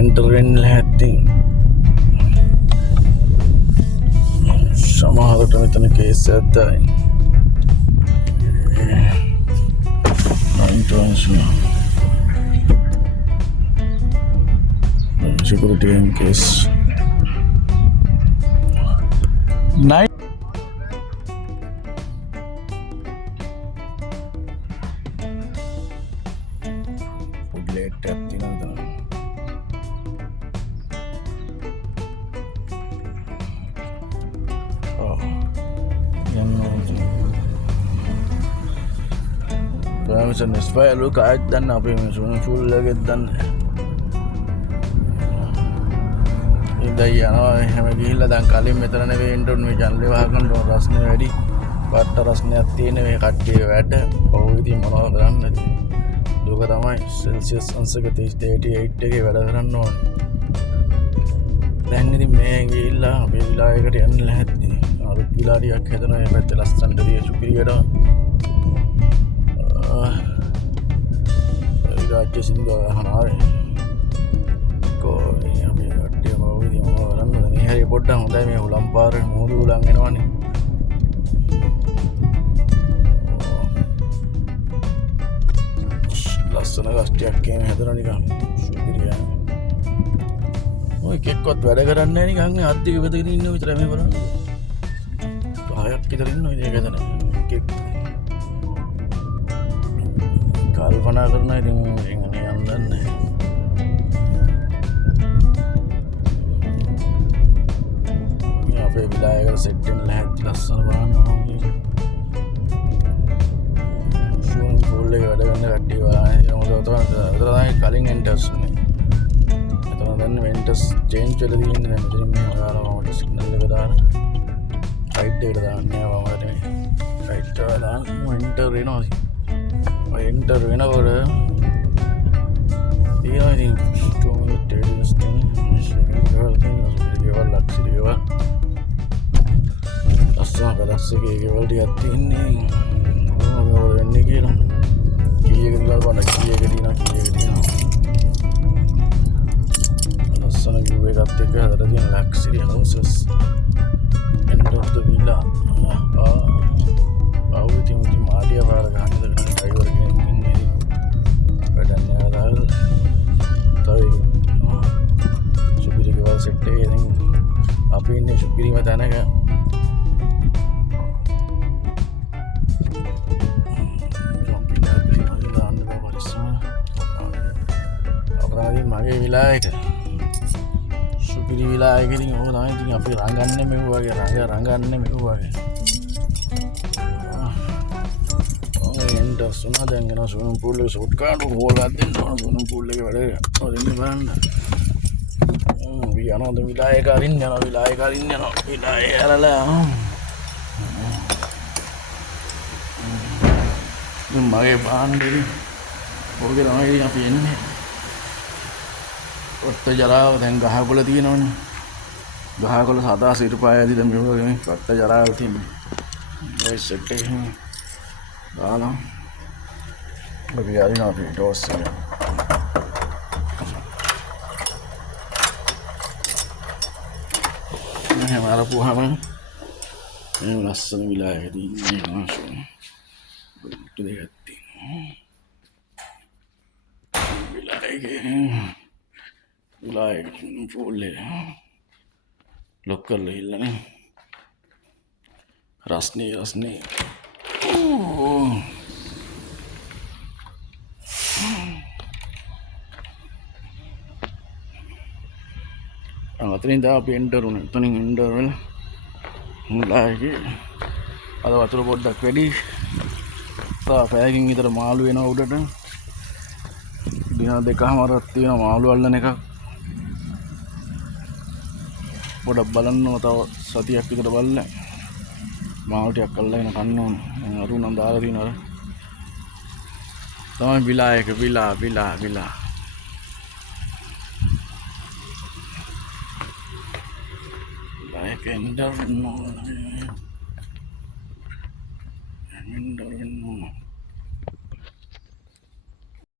Enter වෙන්න ඇති. සමහරට මෙතන කේස් ඇත්තයි. security in case night late permission is file look at dan apa yang full lagi dan ඉදයි යනවා එහෙම ගිහිල්ලා දැන් කලින් මෙතන නෙවෙයි එන්න ඕනේ මේ ජනලේ වහගන්න ඕන රස්නේ වැඩි පට්ට රස්නයක් තියෙන මේ කට්ටිය වැඩ ඔව් ඉතින් මොනවද කරන්නේ දුක තමයි සෙල්සියස් අංශක 38 එකේ වැඩ කරන්න ඕනේ දැන් ඉතින් මේ ගිහිල්ලා අපේ විලායකට යන්න ලැහැත්ති අලුත් විලාරියක් හදනවා මේ පැත්තේ ලස්සනට දිය සුපිරියට රාජ්‍ය සිංහල අහනාවේ hari පොඩ්ඩක් හොඳයි මේ උලම් පාර මෝදු උලන් එනවනේ ලස්සන ගස්ටියක් කියන්නේ හදනවා නිකන් සුපිරියා ඔය කෙක්වත් වැඩ කරන්නේ නැහැ නිකන් අද්දික වෙදගෙන ඉන්න විතරයි මේ බලන්න 10ක් විතර ඉන්නවා ඉතින් ඒක හදන කෙක් කල්පනා කරනවා ඉතින් එන්නේ යන්නන්නේ අපේ විලායකට සෙට් වෙන්න ලැහැත්ති ලස්සන බලන්න ෂූම් පූල් එක වැඩ ගන්න කට්ටිය බලන්න මොකද තමයි කලින් එන්ටර්ස් උනේ එතන දැන් වෙන්ටර්ස් චේන්ජ් වෙලා තියෙන්නේ දැන් ඉතින් මේ ඔයාලා මම සිග්නල් එක දාන රයිට් එකට දාන්නේ මම රයිට් එක දාන එන්ටර් වෙනවා ඔය එන්ටර් වෙනකොට තියෙනවා ඉතින් 2 minute distance ලක්ෂරියව ලස්සන පැලස්සකේ ගෙවල් ටිකක් තියෙන්නේ මොනවද වෙන්නේ කියලා කීයක දිලා බලන්න කීයක තියෙනවා ලස්සන view එකත් එක්ක හදලා තියෙන ලක්ෂරිය houses end of the villa ආවුතින් මාඩිය පාර ගහන්න දෙන ඩ්‍රයිවර් කෙනෙක් ඉන්නේ වැඩන්නේ ආදාල් තව සුපිරි ගෙවල් සෙට් එකේ ඉතින් අපි ඉන්නේ සුපිරිම තැනක මගේ විලායක සුපිරි විලායක ඉතින් ඕක තමයි ඉතින් අපි රංගන්නේ මෙව වගේ රංගන්නේ මෙව වගේ ඔය එන්ඩ් සුණා දැන් යනවා ස්විමින් pool එක ෂොට් කාඩ් හෝල් එකක් දෙන්න ඕන ස්විමින් pool එකේ වැඩ දෙන්න බලන්න යනවාද විලායක අරින්න යනවා විලායක ඇරලා මගේ බාණ්ඩේ ඕකේ තමයි අපි එන්නේ ඔට්ට ජරාව දැන් ගහකොළ තියෙනවනේ ගහකොළ සදා සිරිපාය ඇති දැන් මේ වගේ ඔට්ට ජරාව තියෙන්නේ ඔය සෙට් එක දාලා අපි යරිනවා අපි ඩෝස් එක එහෙම අරපුවාම මේ ලස්සන විලායකදී ඉන්නේ මාෂෝ බෙට් දෙකක් තියෙනවා විලායක පූල් එක ලොක් කරලා ඉල්ලන්නේ රස්නේ අතරින් දා අපි එන්ටර් වුණා. එතනින් එන්ටර් වෙලා මුලාගේ අද වතුර පොඩ්ඩක් වැඩි. පැයකින් විතර මාළු වෙනවා උඩට. දින දෙකමාරක් තියෙනවා මාළු අල්ලන එක. පොඩක් බලන්න තව සතියක් විතර බලලා මාළු ටිකක් අල්ලගෙන කන්න ඕන. අරුණම් දාලා දිනවල. තමයි විලායක විලා. Ender no.